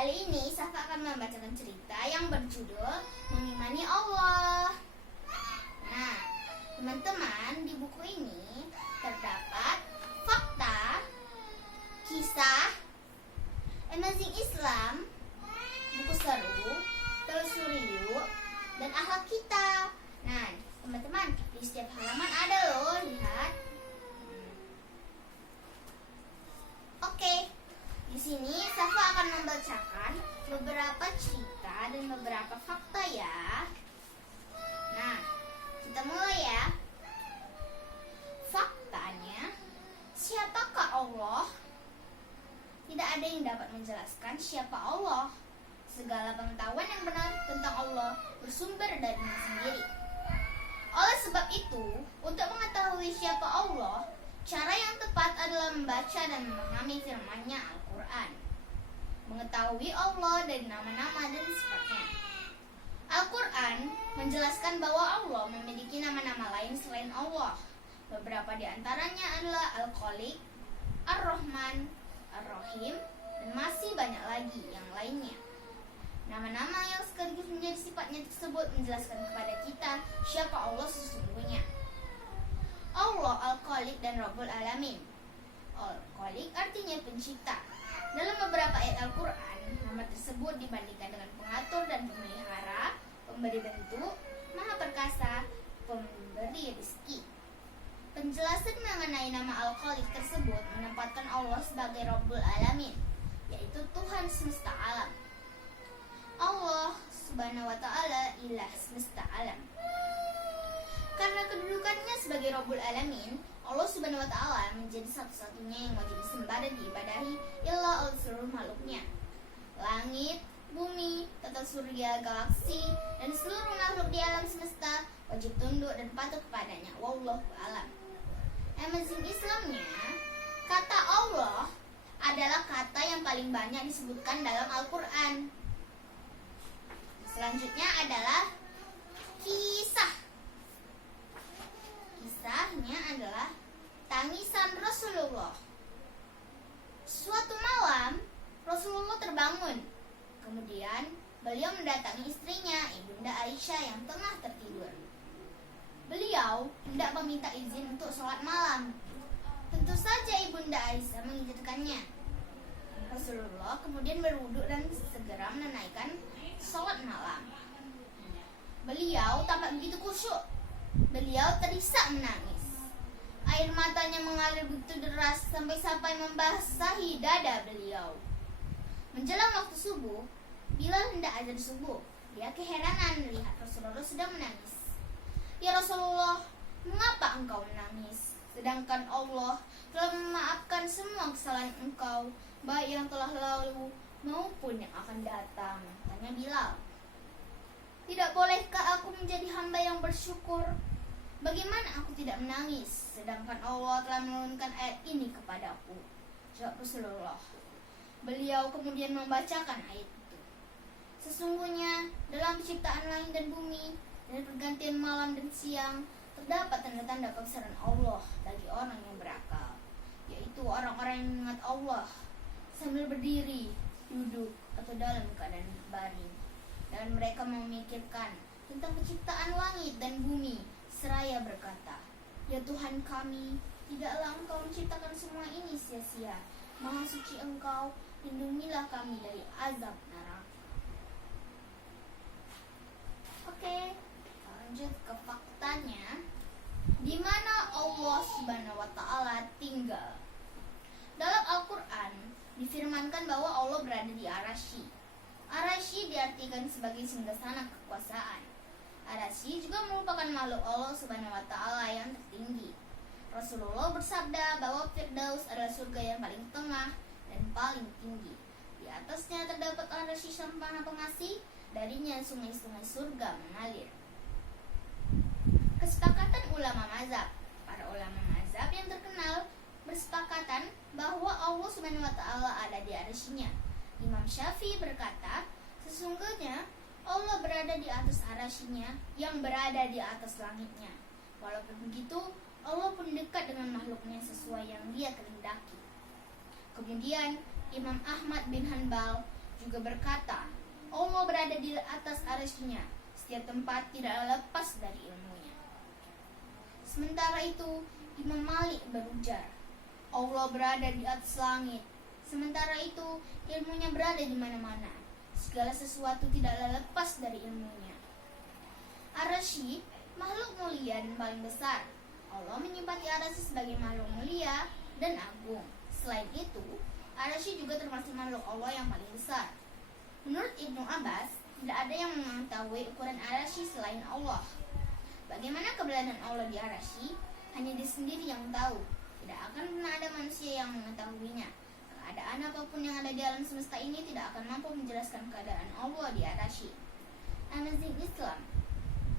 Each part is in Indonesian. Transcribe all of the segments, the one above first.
Kali ini Safa akan membacakan cerita yang berjudul Mengimani Allah. Nah, teman-teman, di buku ini terdapat fakta, kisah, Amazing Islam, buku seru, telusuri yuk, dan akhlak kita. Nah, teman-teman, di setiap halaman ada loh, lihat. Oke. Di sini Safa akan membacakan beberapa cerita dan beberapa fakta ya. Nah, kita mulai ya. Faktanya, siapakah Allah? Tidak ada yang dapat menjelaskan siapa Allah. Segala pengetahuan yang benar tentang Allah bersumber darinya sendiri. Oleh sebab itu, untuk mengetahui siapa Allah, cara yang tepat adalah membaca dan memahami firman-Nya Al-Quran. Mengetahui Allah dari nama-nama dan sifatnya. Al-Quran menjelaskan bahwa Allah memiliki nama-nama lain selain Allah. Beberapa di antaranya adalah Al-Khaliq, Ar-Rahman, Ar-Rahim, dan masih banyak lagi yang lainnya. Nama-nama yang sekaligus menjadi sifatnya tersebut menjelaskan kepada kita siapa Allah sesungguhnya. Allah Al-Khaliq dan Rabbul Alamin. Al-Khaliq artinya pencipta. Dalam beberapa ayat Al-Quran, nama tersebut dibandingkan dengan pengatur dan pemelihara, pemberi bentuk, maha perkasa, pemberi rezeki. Penjelasan mengenai nama Al-Khaliq tersebut menempatkan Allah sebagai Rabbul Alamin, yaitu Tuhan semesta alam. Allah Subhanahu wa Ta'ala ilah semesta alam. Karena kedudukannya sebagai Rabbul Alamin, Allah Subhanahu wa Ta'ala menjadi satu-satunya yang wajib disembah dan diibadahi illa oleh seluruh makhluknya. Langit, bumi, tata surya, galaksi, dan seluruh makhluk di alam semesta wajib tunduk dan patuh kepadanya. Wallahu a'lam. Amazing Islamnya, kata Allah adalah kata yang paling banyak disebutkan dalam Al-Quran. Selanjutnya adalah kisah. Kisahnya adalah tangisan Rasulullah. Suatu malam, Rasulullah terbangun. Kemudian, beliau mendatangi istrinya, Ibunda Aisyah yang tengah tertidur. Beliau hendak meminta izin untuk sholat malam. Tentu saja Ibunda Aisyah mengizinkannya. Rasulullah kemudian berwudu dan segera menunaikan sholat malam. Beliau tampak begitu khusyuk. Beliau terisak menangis. Air matanya mengalir begitu deras sampai membasahi dada beliau. Menjelang waktu subuh, Bilal hendak azan subuh. Dia keheranan melihat Rasulullah sedang menangis. Ya Rasulullah, mengapa engkau menangis? Sedangkan Allah telah memaafkan semua kesalahan engkau, baik yang telah lalu maupun yang akan datang. Tanya Bilal. Tidak bolehkah aku menjadi hamba yang bersyukur? Bagaimana aku tidak menangis, sedangkan Allah telah menurunkan ayat ini kepadaku? Jawab Rasulullah. Beliau kemudian membacakan ayat itu. Sesungguhnya dalam penciptaan langit dan bumi dan pergantian malam dan siang terdapat tanda-tanda kebesaran Allah bagi orang yang berakal, yaitu orang-orang yang mengingat Allah sambil berdiri, duduk, atau dalam keadaan baring. Dan mereka memikirkan tentang penciptaan langit dan bumi, seraya berkata, Ya Tuhan kami, tidaklah Engkau menciptakan semua ini sia-sia. Maha suci Engkau, lindungilah kami dari azab neraka. Oke, lanjut ke faktanya. Di mana Allah Subhanahu wa Ta'ala tinggal? Dalam Al-Quran difirmankan bahwa Allah berada di Ar-Rasy. Ar-Rasy diartikan sebagai singgasana kekuasaan. Ar-Rasy juga merupakan makhluk Allah Subhanahu wa Ta'ala yang tertinggi. Rasulullah bersabda bahwa Firdaus adalah surga yang paling tengah dan paling tinggi. Di atasnya terdapat Ar-Rasy Maha Pengasih, darinya sungai-sungai surga mengalir. Kesepakatan ulama mazhab. Para ulama mazhab yang terkenal bersepakatan bahwa Allah Subhanahu wa Ta'ala ada di Ar-Rasy-Nya. Imam Syafi'i berkata, sesungguhnya Allah berada di atas Ar-Rasy-Nya yang berada di atas langitnya. Walaupun begitu, Allah pun dekat dengan makhluknya sesuai yang Dia kehendaki. Kemudian Imam Ahmad bin Hanbal juga berkata, Allah berada di atas arsy-Nya, setiap tempat tidaklah lepas dari ilmunya. Sementara itu, Imam Malik berujar, Allah berada di atas langit. Sementara itu, ilmunya berada di mana-mana. Segala sesuatu tidaklah lepas dari ilmunya. Arsy, makhluk mulia dan paling besar. Allah menyifati arsy sebagai makhluk mulia dan agung. Selain itu, arsy juga termasuk makhluk Allah yang paling besar. Menurut Ibnu Abbas, tidak ada yang mengetahui ukuran arsy selain Allah. Bagaimana keberadaan Allah di arsy, hanya Dia sendiri yang tahu. Tidak akan pernah ada manusia yang mengetahuinya. Keadaan apapun yang ada di alam semesta ini tidak akan mampu menjelaskan keadaan Allah di arsy. Amazing Islam.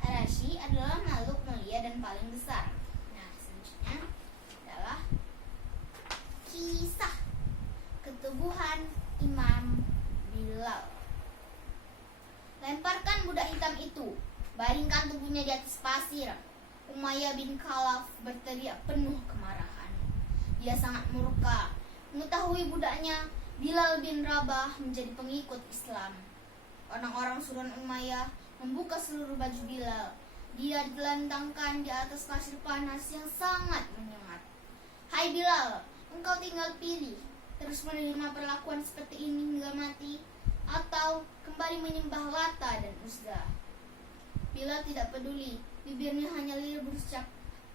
Arsy adalah makhluk mulia dan paling besar. Nah, selanjutnya adalah kisah ketubuhan Imam Bilal. Lemparkan budak hitam itu, baringkan tubuhnya di atas pasir. Umayyah bin Khalaf berteriak penuh kemarahan. Dia sangat murka mengetahui budaknya Bilal bin Rabah menjadi pengikut Islam. Orang-orang Suran Umayyah membuka seluruh baju Bilal. Dia dilantangkan di atas pasir panas yang sangat menyengat. Hai Bilal, engkau tinggal pilih, terus menerima perlakuan seperti ini hingga mati, atau kembali menyembah Lata dan Uzza. Bilal tidak peduli, bibirnya hanya lirih berucap,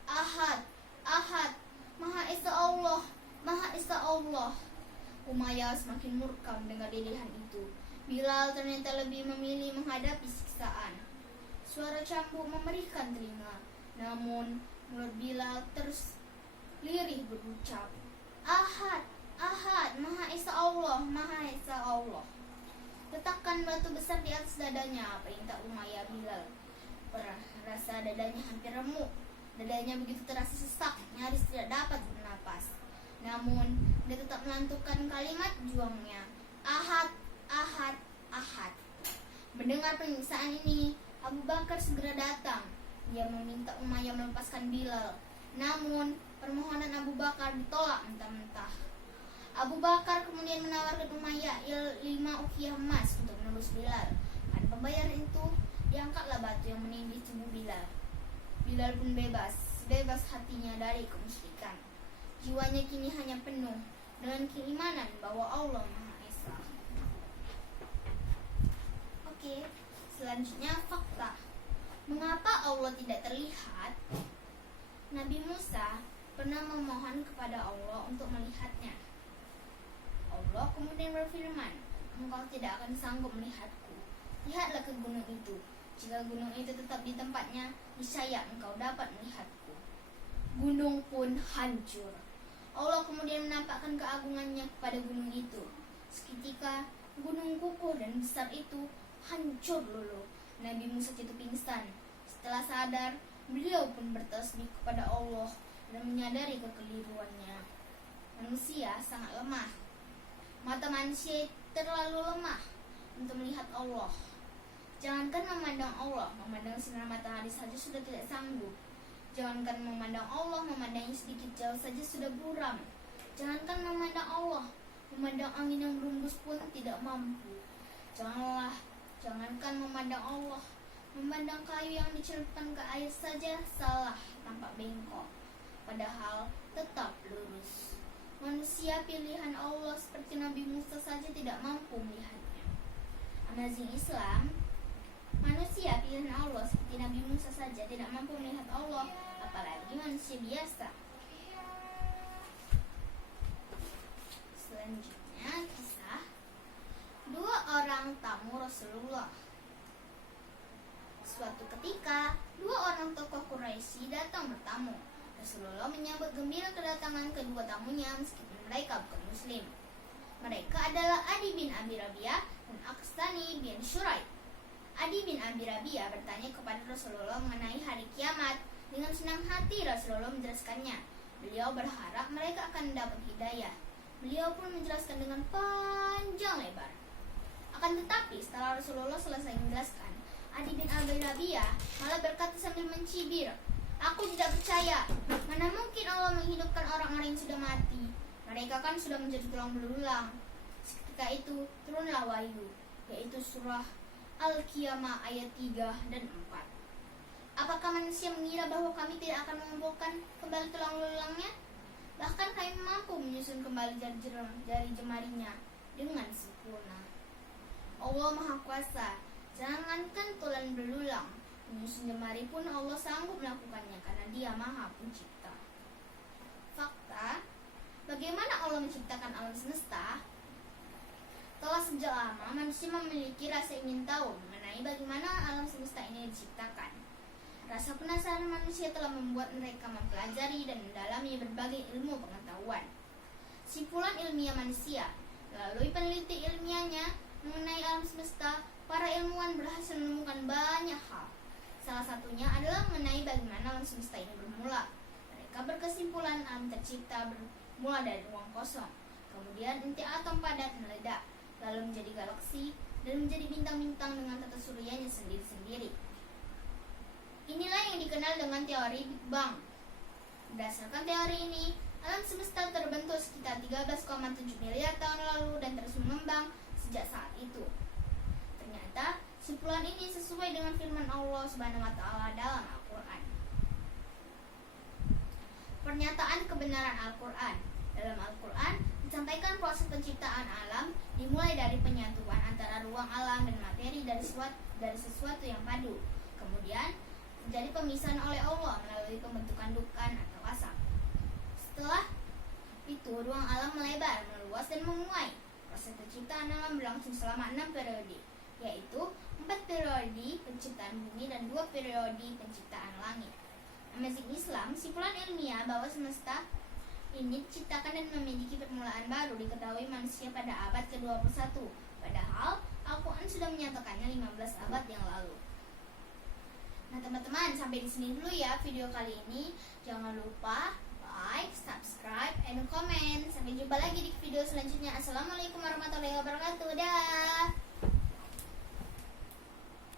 Ahad, Ahad, Maha Esa Allah, Maha Esa Allah. Umayyah semakin murka mendengar lilihan itu. Bilal ternyata lebih memilih menghadapi siksaan. Suara cambuk memberikan telinga, namun mulut Bilal terus lirih berucap, Ahad, Ahad, Maha Esa Allah, Maha Esa Allah. Letakkan batu besar di atas dadanya, perintah Umayyah Bilal. Rasa dadanya hampir remuk. Dadanya begitu terasa sesak, nyaris tidak dapat bernapas. Namun, dia tetap melantunkan kalimat juangnya, Ahad, Ahad, Ahad. Mendengar penyiksaan ini, Abu Bakar segera datang. Dia meminta Umayyah melepaskan Bilal. Namun, permohonan Abu Bakar ditolak mentah-mentah. Abu Bakar kemudian menawarkan Umayyah 5 uqiyah emas untuk menebus Bilal. Pada pembayaran itu, diangkatlah batu yang menindih tubuh Bilal. Bilal pun bebas hatinya dari kemusyrikan. Jiwanya kini hanya penuh dengan keimanan bahwa Allah Maha Esa. Oke, selanjutnya fakta. Mengapa Allah tidak terlihat? Nabi Musa pernah memohon kepada Allah untuk melihatnya. Allah kemudian berfirman, engkau tidak akan sanggup melihatku. Lihatlah ke gunung itu. Jika gunung itu tetap di tempatnya, niscaya engkau dapat melihatku. Gunung pun hancur. Allah kemudian menampakkan keagungannya kepada gunung itu. Seketika gunung kukuh dan besar itu hancur luluh. Nabi Musa jatuh pingsan. Setelah sadar, beliau pun bertasbih kepada Allah dan menyadari kekeliruannya. Manusia sangat lemah. Mata manusia terlalu lemah untuk melihat Allah. Jangankan memandang Allah, memandang sinar matahari saja sudah tidak sanggup. Jangankan memandang Allah, memandangnya sedikit jauh saja sudah buram. Jangankan memandang Allah, memandang angin yang berembus pun tidak mampu. Jangankan memandang Allah, memandang kayu yang dicelupkan ke air saja salah, tampak bengkok. Padahal tetap lurus. Manusia pilihan Allah seperti Nabi Musa saja tidak mampu melihatnya. Amazing Islam. Manusia pilihan Allah seperti Nabi Musa saja tidak mampu melihat Allah, apalagi manusia biasa. Selanjutnya kisah 2 orang tamu Rasulullah. Suatu ketika 2 orang tokoh Quraisy datang bertamu. Rasulullah menyambut gembira kedatangan kedua tamunya meskipun mereka bukan muslim. Mereka adalah Adi bin Abi Rabi'ah dan Aqsani bin Syuraih. Adi bin Abi Rabi'ah bertanya kepada Rasulullah mengenai hari kiamat. Dengan senang hati Rasulullah menjelaskannya. Beliau berharap mereka akan mendapat hidayah. Beliau pun menjelaskan dengan panjang lebar. Akan tetapi setelah Rasulullah selesai menjelaskan, Adi bin Abi Rabi'ah malah berkata sambil mencibir, Aku tidak percaya. Mana mungkin Allah menghidupkan orang-orang yang sudah mati. Mereka kan sudah menjadi tulang belulang. Ketika itu turunlah wahyu, yaitu surah Al-Qiyamah ayat 3 dan 4. Apakah manusia mengira bahwa kami tidak akan mengumpulkan kembali tulang belulangnya? Bahkan kami mampu menyusun kembali jari jemarinya dengan sempurna. Allah Maha Kuasa, jangankan tulang belulang, menyusun jemari pun Allah sanggup melakukannya karena Dia Maha Pencipta. Fakta, bagaimana Allah menciptakan alam semesta? Telah sejak lama manusia memiliki rasa ingin tahu mengenai bagaimana alam semesta ini diciptakan. Rasa penasaran manusia telah membuat mereka mempelajari dan mendalami berbagai ilmu pengetahuan. Simpulan ilmiah manusia, melalui peneliti ilmiahnya mengenai alam semesta, para ilmuwan berhasil menemukan banyak hal. Salah satunya adalah mengenai bagaimana alam semesta ini bermula. Mereka berkesimpulan alam tercipta bermula dari ruang kosong. Kemudian inti atom padat meledak, lalu menjadi galaksi dan menjadi bintang-bintang dengan tata suryanya sendiri-sendiri. Inilah yang dikenal dengan teori Big Bang. Berdasarkan teori ini, alam semesta terbentuk sekitar 13,7 miliar tahun lalu dan terus mengembang sejak saat itu. Ternyata, simpulan ini sesuai dengan firman Allah Subhanahu wa taala dalam Al-Qur'an. Pernyataan kebenaran Al-Qur'an. Dalam Al-Qur'an disampaikan proses penciptaan alam dimulai dari penyatuan antara ruang alam dan materi dari sesuatu yang padu. Kemudian terjadi pemisahan oleh Allah melalui pembentukan dukan atau asap. Setelah itu ruang alam melebar, meluas dan menguai. Proses penciptaan alam berlangsung selama 6 periode, yaitu 4 periode penciptaan bumi dan 2 periode penciptaan langit. Amazing Islam, simpulan ilmiah bahwa semesta ini diciptakan dan memiliki permulaan baru diketahui manusia pada abad ke-21, padahal Al-Quran sudah menyatakannya 15 abad yang lalu. Nah teman-teman, sampai di sini dulu ya video kali ini. Jangan lupa like, subscribe, and comment. Sampai jumpa lagi di video selanjutnya. Assalamualaikum warahmatullahi wabarakatuh. Dah.